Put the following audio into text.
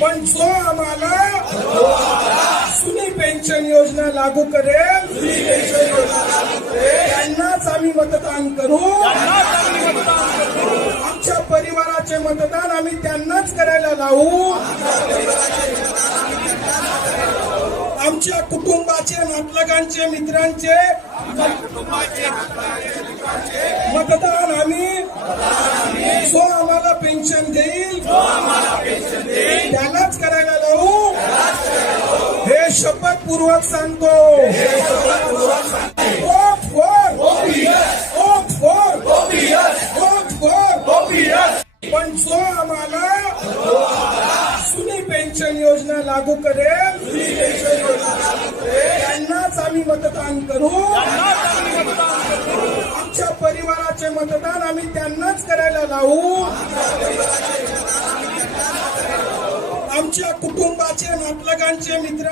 पण जो आम्हाला जुनी पेन्शन योजना लागू करेल त्यांनाच आम्ही मतदान करू. आमच्या परिवाराचे मतदान आम्ही त्यांनाच करायला लावू. आमच्या कुटुंबाचे नातलगांचे मित्रांचे मतदान आम्ही जो आम्हाला पेन्शन देईल त्यालाच करायला लावू. हे शपथपूर्वक सांगतो. पण जो आम्हाला जुनी पेन्शन योजना लागू करेल त्यांनाच आम्ही मतदान करू. आमच्या परिवाराचे मतदान आम्ही त्यांनाच करायला लावू. आमच्या कुटुंबाचे नातलगांचे मित्र